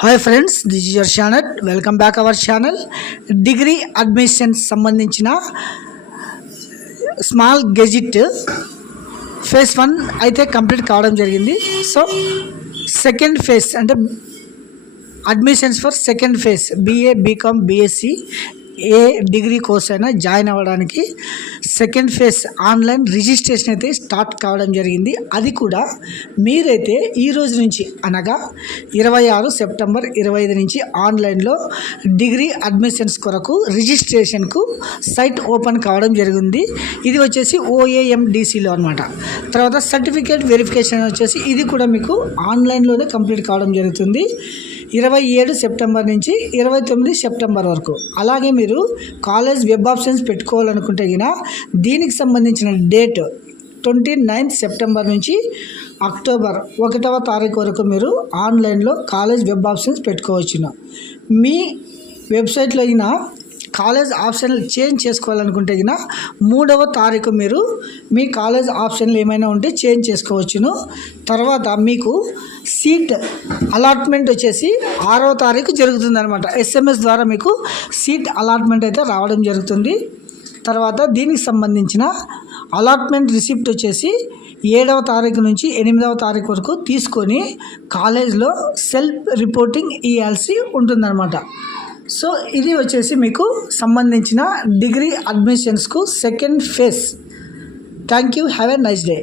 Hi friends, this is your channel. Welcome back our channel. Degree admissions సంబంధించిన small gazette phase 1 అయితే complete కావడం జరిగింది. So second phase అంటే admissions for second phase BA, BCom, BSc ఏ degree course అయినా join అవ్వడానికి సెకండ్ ఫేజ్ ఆన్లైన్ రిజిస్ట్రేషన్ అయితే స్టార్ట్ కావడం జరిగింది. అది కూడా మీరైతే ఈ రోజు నుంచి అనగా 26 సెప్టెంబర్ 25 నుంచి ఆన్లైన్లో డిగ్రీ అడ్మిషన్స్ కొరకు రిజిస్ట్రేషన్కు సైట్ ఓపెన్ కావడం జరిగింది. ఇది వచ్చేసి OAMDCలో అనమాట. తర్వాత సర్టిఫికేట్ వెరిఫికేషన్ వచ్చేసి ఇది కూడా మీకు ఆన్లైన్లోనే కంప్లీట్ కావడం జరుగుతుంది 27 సెప్టెంబర్ నుంచి 29 సెప్టెంబర్ వరకు. అలాగే మీరు కాలేజ్ వెబ్ ఆప్షన్స్ పెట్టుకోవాలనుకుంటే దీనికి సంబంధించిన డేట్ 29 సెప్టెంబర్ నుంచి అక్టోబర్ 1వ తారీఖు వరకు మీరు ఆన్లైన్లో కాలేజ్ వెబ్ ఆప్షన్స్ పెట్టుకోవచ్చును. మీ వెబ్సైట్లో కాలేజ్ ఆప్షన్లు చేంజ్ చేసుకోవాలనుకుంటే 3వ తారీఖు మీరు మీ కాలేజ్ ఆప్షన్లు ఏమైనా ఉంటే చేంజ్ చేసుకోవచ్చును. తర్వాత మీకు సీట్ అలాట్మెంట్ వచ్చేసి 6వ తారీఖు జరుగుతుంది అనమాట. SMS ద్వారా మీకు సీట్ అలాట్మెంట్ అయితే రావడం జరుగుతుంది. తర్వాత దీనికి సంబంధించిన అలాట్మెంట్ రిసిప్ట్ వచ్చేసి 7వ తారీఖు నుంచి 8వ తారీఖు వరకు తీసుకొని కాలేజ్లో సెల్ఫ్ రిపోర్టింగ్ ఇవ్వాల్సి ఉంటుందన్నమాట. సో ఇది వచ్చేసి మీకు సంబంధించిన డిగ్రీ అడ్మిషన్స్కు second phase. Thank you. Have a nice day.